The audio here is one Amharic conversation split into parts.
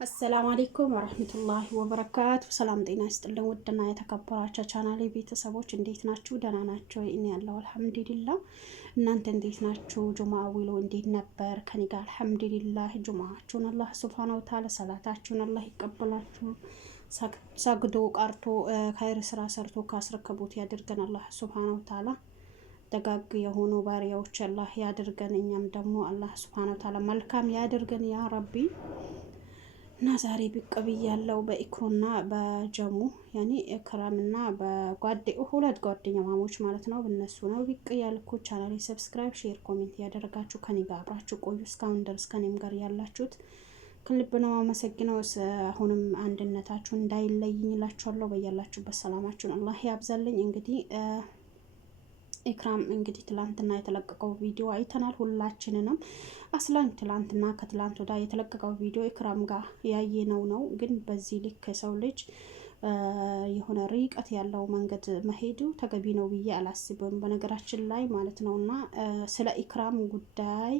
አሰላሙ አለይኩም ወራህመቱላሂ ወበረካቱ። ሰላም ጤና ይስጥልን። ውድና የተከበራችሁ ቻናሌ ቤተሰቦች እንዴት ናችሁ? ደህና ናችሁ? እኔ ያለው አልሐምዱሊላህ። እናንተ እንዴት ናችሁ? ጁምአ ውሎ እንዴት ነበር? ከኔ ጋር አልሐምዱሊላህ። ጁምአችሁን አላህ ሱብሃነሁ ወተዓላ ሰላታችሁን አላህ ይቀበላችሁ። ሰግዶ ቀርቶ ኸይር ስራ ሰርቶ ካስረከቡት ያድርገን አላህ ሱብሃነሁ ወተዓላ። ደጋግ የሆኑ ባሪያዎች አላህ ያድርገን። እኛም ደግሞ አላህ ሱብሃነሁ ወተዓላ መልካም ያድርገን ያ ረቢ። እና ዛሬ ብቅ ብያለሁ በኢክሩና በጀሙ ያኔ ኢክራምና ሁለት ጓደኛ ማሞች ማለት ነው። በእነሱ ነው ብቅ ያልኩ። ቻናሌ ሰብስክራይብ፣ ሼር፣ ኮሜንት ያደረጋችሁ ከኔ ጋር አብራችሁ ቆዩ። እስካሁን ድረስ ከኔም ጋር ያላችሁት ከልብ ነው አመሰግነው። አሁንም አንድነታችሁ እንዳይለይኝ እላችኋለሁ። በያላችሁበት ሰላማችሁን አላህ ያብዛልኝ። እንግዲህ ኢክራም እንግዲህ ትላንትና የተለቀቀው ቪዲዮ አይተናል ሁላችንንም። አስላን ትላንትና ከትላንት ወዳ የተለቀቀው ቪዲዮ ኢክራም ጋር ያየነው ነው። ግን በዚህ ልክ ሰው ልጅ የሆነ ርቀት ያለው መንገድ መሄዱ ተገቢ ነው ብዬ አላስብም፣ በነገራችን ላይ ማለት ነውና ስለ ኢክራም ጉዳይ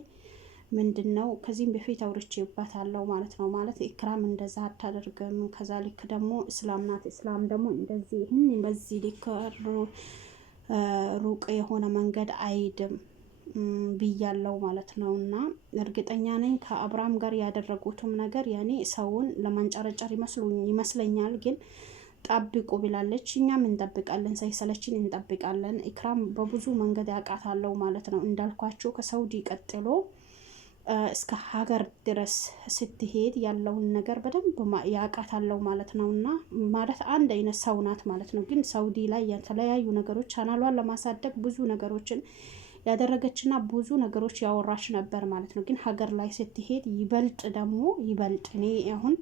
ምንድነው ከዚህም በፊት አውርቼባታለሁ ማለት ነው። ማለት ኢክራም እንደዛ አታደርግም። ከዛ ልክ ደግሞ እስላም ናት። እስላም ደግሞ እንደዚህ በዚህ ልክ ሩቅ የሆነ መንገድ አይድም ብያለው ማለት ነውና እርግጠኛ ነኝ ከአብርሃም ጋር ያደረጉትም ነገር ያኔ ሰውን ለማንጨረጨር ይመስለኛል። ግን ጠብቁ ብላለች። እኛም እንጠብቃለን፣ ሳይሰለችን እንጠብቃለን። ኢክራም በብዙ መንገድ ያውቃታለው ማለት ነው። እንዳልኳቸው ከሳውዲ ቀጥሎ እስከ ሀገር ድረስ ስትሄድ ያለውን ነገር በደንብ ያውቃታለው ማለት ነውና ማለት አንድ አይነት ሰው ናት ማለት ነው። ግን ሳውዲ ላይ የተለያዩ ነገሮች ቻናሏን ለማሳደግ ብዙ ነገሮችን ያደረገችና ብዙ ነገሮች ያወራች ነበር ማለት ነው። ግን ሀገር ላይ ስትሄድ ይበልጥ እኔ አሁን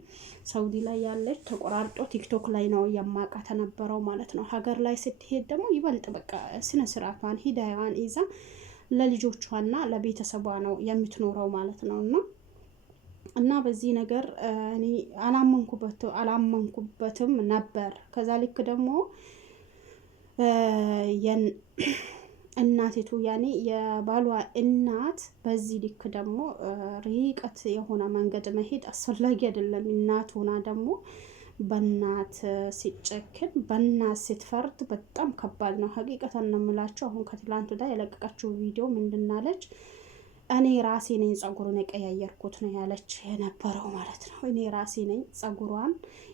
ሳውዲ ላይ ያለች ተቆራርጦ ቲክቶክ ላይ ነው የማውቃት ነበረው ማለት ነው። ሀገር ላይ ስትሄድ ደግሞ ይበልጥ በቃ ስነ ስርዓቷን ሂዳያዋን ይዛ ለልጆቿና ለቤተሰቧ ነው የምትኖረው ማለት ነውና እና በዚህ ነገር እኔ አላመንኩበትም ነበር። ከዛ ልክ ደግሞ እናቲቱ ያኔ የባሏ እናት በዚህ ልክ ደግሞ ርቀት የሆነ መንገድ መሄድ አስፈላጊ አይደለም። እናት ሆና ደግሞ በእናት ሲጨክን በእናት ስትፈርድ በጣም ከባድ ነው። ሀቂቀተን ነው የምላቸው። አሁን ከትላንት ወዲያ የለቀቀችው ቪዲዮ ምንድናለች? እኔ ራሴ ነኝ ጸጉሩን የቀያየርኩት ነው ያለች የነበረው ማለት ነው። እኔ ራሴ ነኝ ጸጉሯን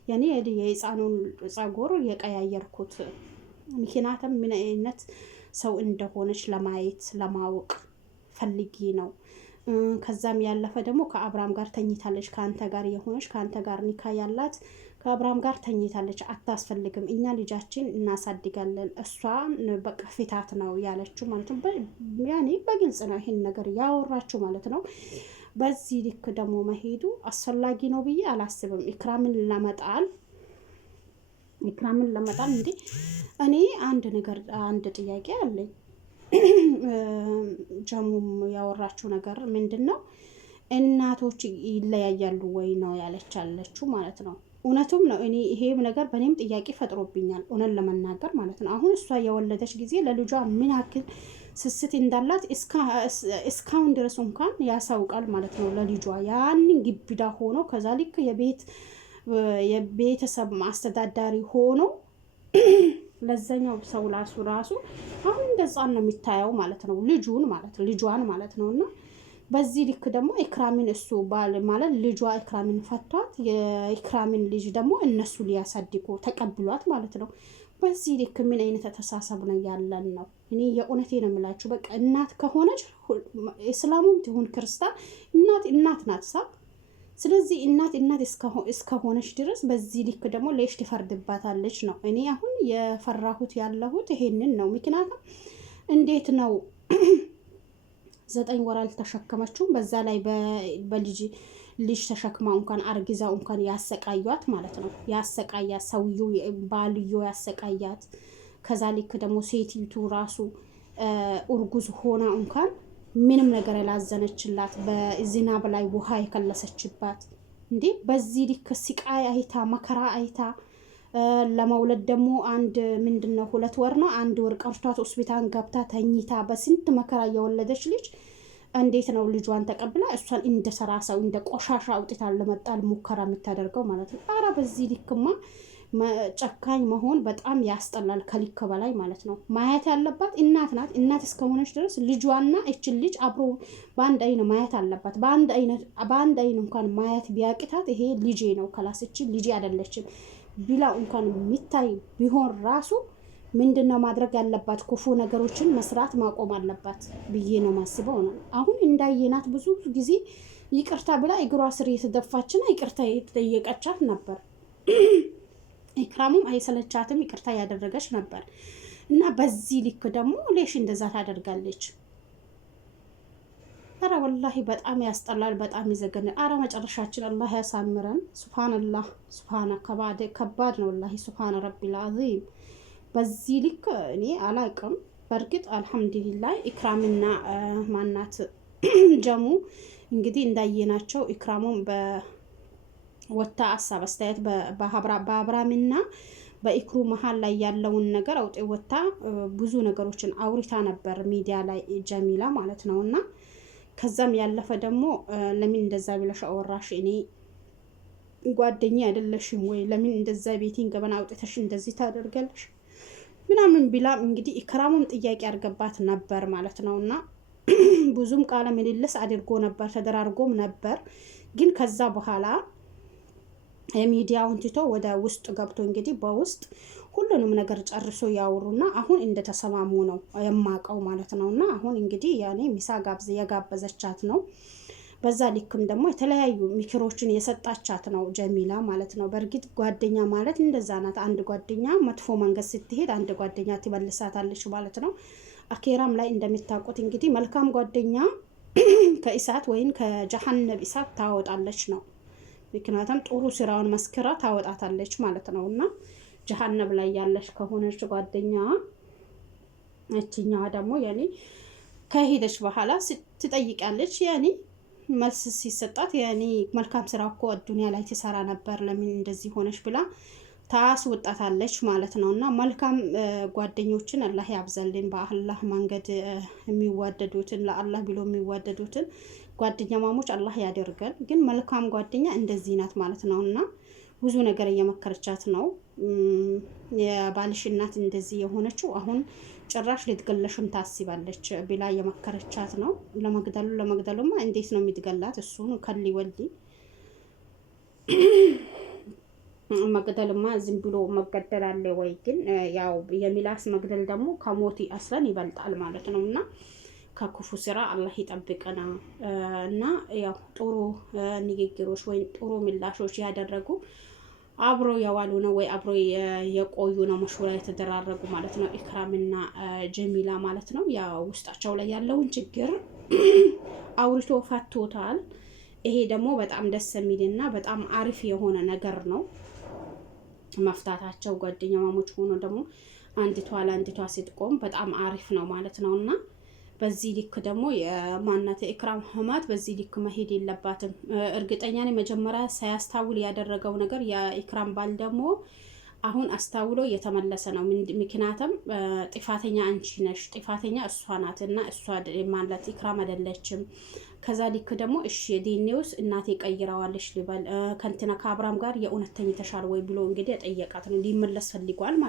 ያኔ የህፃኑን ጸጉር የቀያየርኩት፣ ምክንያቱም ምን አይነት ሰው እንደሆነች ለማወቅ ፈልጌ ነው። ከዛም ያለፈ ደግሞ ከአብርሃም ጋር ተኝታለች። ከአንተ ጋር የሆነች ከአንተ ጋር ኒካ ያላት ከአብርሃም ጋር ተኝታለች። አታስፈልግም፣ እኛ ልጃችን እናሳድጋለን። እሷ በቃ ፊታት ነው ያለችው ማለት ነው። ያኔ በግልጽ ነው ይሄን ነገር ያወራችው ማለት ነው። በዚህ ልክ ደግሞ መሄዱ አስፈላጊ ነው ብዬ አላስብም። ኢክራምን ለመጣል እንዴ እኔ አንድ ጥያቄ አለኝ። ጀሙም ያወራችው ነገር ምንድነው? እናቶች ይለያያሉ ወይ ነው ያለችው ማለት ነው። እውነቱም ነው። እኔ ይሄም ነገር በእኔም ጥያቄ ፈጥሮብኛል እውነት ለመናገር ማለት ነው። አሁን እሷ የወለደች ጊዜ ለልጇ ምን ያክል ስስት እንዳላት እስካሁን ድረስ እንኳን ያሳውቃል ማለት ነው ለልጇ። ያንን ግብዳ ሆኖ ከዛ ልክ የቤተሰብ አስተዳዳሪ ሆኖ ለዛኛው ሰው ራሱ አሁን እንደዛን ነው የሚታየው ማለት ነው። ልጇን ማለት ነውና በዚህ ልክ ደግሞ ኢክራምን እሱ ባል ማለት ልጇ ኢክራምን ፈቷት፣ የኢክራምን ልጅ ደግሞ እነሱ ሊያሳድጉ ተቀብሏት ማለት ነው። በዚህ ልክ ምን አይነት ተሳሰብ ነው ያለን ነው? እኔ የእውነቴ ነው የምላችሁ። በቃ እናት ከሆነች እስላሙም ትሁን ክርስቲያን እናት ናት ሳ ስለዚህ እናት እስከሆነች ድረስ በዚህ ልክ ደግሞ ለሽ ትፈርድባታለች ነው። እኔ አሁን የፈራሁት ያለሁት ይሄንን ነው። ምክንያቱም እንዴት ነው 9 ወር አልተሸከመችውም። በዛ ላይ ልጅ ተሸክማ እንኳን አርግዛ እንኳን ያሰቃያት ማለት ነው። ያሰቃያት ሰውዬው ባልዮ ያሰቃያት። ከዛ ልክ ደግሞ ሴቲቱ ራሱ እርጉዝ ሆና እንኳን ምንም ነገር ያላዘነችላት በዝናብ ላይ ውሃ የከለሰችባት እንዴ! በዚህ ልክ ስቃይ አይታ መከራ አይታ ለመውለድ ደግሞ ምንድነው 2 ወር ነው 1 ወር ቀርቷት ሆስፒታል ገብታ ተኝታ በስንት መከራ የወለደች ልጅ እንዴት ነው ልጇን ተቀብላ እሷን እንደ ሰራ ሰው እንደ ቆሻሻ አውጥታ ለመጣል ሙከራ የምታደርገው ማለት ነው። ኧረ በዚህ ልክማ ጨካኝ መሆን በጣም ያስጠላል፣ ከልክ በላይ ማለት ነው። ማየት ያለባት እናት ናት። እናት እስከሆነች ድረስ ልጇና እችን ልጅ አብሮ በአንድ አይን ማየት አለባት። በአንድ አይን እንኳን ማየት ቢያቅታት ይሄ ልጄ ነው ከላስ እችን ልጄ አይደለችም ቢላ እንኳን የሚታይ ቢሆን ራሱ ምንድነው ማድረግ ያለባት? ክፉ ነገሮችን መስራት ማቆም አለባት ብዬ ነው ማስበው ነው። አሁን እንዳየናት ብዙ ጊዜ ይቅርታ ብላ እግሯ ስር የተደፋችና ይቅርታ የተጠየቀቻት ነበር። ኢክራሙም አይሰለቻትም፣ ይቅርታ ያደረገች ነበር። እና በዚህ ልክ ደግሞ ሌሽ እንደዛ ታደርጋለች። አረ ወላሂ በጣም ያስጠላል፣ በጣም ይዘገናል። አረ መጨረሻችን አላህ ያሳምረን። ሱብሃንአላህ ሱብሃነ ከባድ ነው ወላሂ። ሱብሃነ ረቢል አዚም። በዚህ ልክ እኔ አላቅም። በእርግጥ አልሐምዱሊላህ ኢክራምና ማናት ጀሙ እንግዲህ እንዳየናቸው ኢክራሙም ወታ ሀሳብ አስተያየት በአብራምና በኢክሩ መሀል ላይ ያለውን ነገር አውጤ ወታ ብዙ ነገሮችን አውሪታ ነበር ሚዲያ ላይ ጀሚላ ማለት ነው። እና ከዛም ያለፈ ደግሞ ለምን እንደዛ ብለሽ አወራሽ? እኔ ጓደኛ አይደለሽም ወይ? ለምን እንደዛ ቤቴን ገበና አውጥተሽ እንደዚህ ታደርጋለሽ? ምናምን ቢላ እንግዲህ ኢክራሙም ጥያቄ አድርገባት ነበር ማለት ነው። እና ብዙም ቃለ ምልልስ አድርጎ ነበር፣ ተደራርጎም ነበር። ግን ከዛ በኋላ የሚዲያውን ትቶ ወደ ውስጥ ገብቶ እንግዲህ በውስጥ ሁሉንም ነገር ጨርሶ ያወሩና አሁን እንደተሰማሙ ነው የማቀው ማለት ነው። እና አሁን እንግዲህ ያኔ ሚሳ የጋበዘቻት ነው። በዛ ልክም ደግሞ የተለያዩ ምክሮችን የሰጣቻት ነው ጀሚላ ማለት ነው። በእርግጥ ጓደኛ ማለት እንደዛ ናት። አንድ ጓደኛ መጥፎ መንገድ ስትሄድ አንድ ጓደኛ ትመልሳታለች ማለት ነው። አኬራም ላይ እንደምታውቁት እንግዲህ መልካም ጓደኛ ከእሳት ወይም ከጀሃነም እሳት ታወጣለች ነው። ምክንያቱም ጥሩ ስራውን መስክራ ታወጣታለች ማለት ነው። እና ጀሃነም ላይ ያለች ከሆነች ጓደኛ እችኛዋ ደግሞ ያኔ ከሄደች በኋላ ትጠይቃለች። ያኔ መልስ ሲሰጣት ያኔ መልካም ስራ እኮ ዱንያ ላይ ትሰራ ነበር፣ ለምን እንደዚህ ሆነች ብላ ታስወጣታለች ማለት ነው። እና መልካም ጓደኞችን አላህ ያብዛልን፣ በአላህ መንገድ የሚዋደዱትን ለአላህ ብሎ የሚዋደዱትን ጓደኛ ማሞች አላህ ያደርገን። ግን መልካም ጓደኛ እንደዚህ ናት ማለት ነው። እና ብዙ ነገር እየመከረቻት ነው። የባልሽ እናት እንደዚህ የሆነችው አሁን ጭራሽ ልትገለሽም ታስባለች ብላ እየመከረቻት ነው። ለመግደሉማ እንዴት ነው የምትገላት? እሱን ከሊ ወልዲ መግደልማ ዝም ብሎ መገደል አለ ወይ? ግን ያው የሚላስ መግደል ደግሞ ከሞቲ አስለን ይበልጣል ማለት ነው። እና ከክፉ ስራ አላህ ይጠብቀና እና ያው ጥሩ ንግግሮች ወይ ጥሩ ምላሾች ያደረጉ አብሮ የዋሉ ነው ወይ አብሮ የቆዩ ነው መሽወራ የተደራረጉ ማለት ነው። ኢክራምና ጀሚላ ማለት ነው። ያው ውስጣቸው ላይ ያለውን ችግር አውርቶ ፈቶታል። ይሄ ደግሞ በጣም ደስ የሚልና በጣም አሪፍ የሆነ ነገር ነው መፍታታቸው። ጓደኛ ማሞች ሆኖ ደግሞ አንዲቷ ለአንዲቷ ስትቆም በጣም አሪፍ ነው ማለት ነው። እና በዚህ ልክ ደግሞ የማናት ኢክራም ህማት በዚህ ልክ መሄድ የለባትም። እርግጠኛ ነኝ መጀመሪያ ሳያስታውል ያደረገው ነገር የኢክራም ባል ደግሞ አሁን አስታውሎ እየተመለሰ ነው። ምክንያቱም ጥፋተኛ አንቺ ነሽ፣ ጥፋተኛ እሷ ናት እና እሷ ማለት ኢክራም አይደለችም። ከዛ ልክ ደግሞ እሺ ዲኔውስ እናቴ ቀይራዋለሽ ሊባል ከንትና ከአብራም ጋር የእውነት ተኝተሻል ወይ ብሎ እንግዲህ ጠየቃት ነው። ሊመለስ ፈልጓል ማለት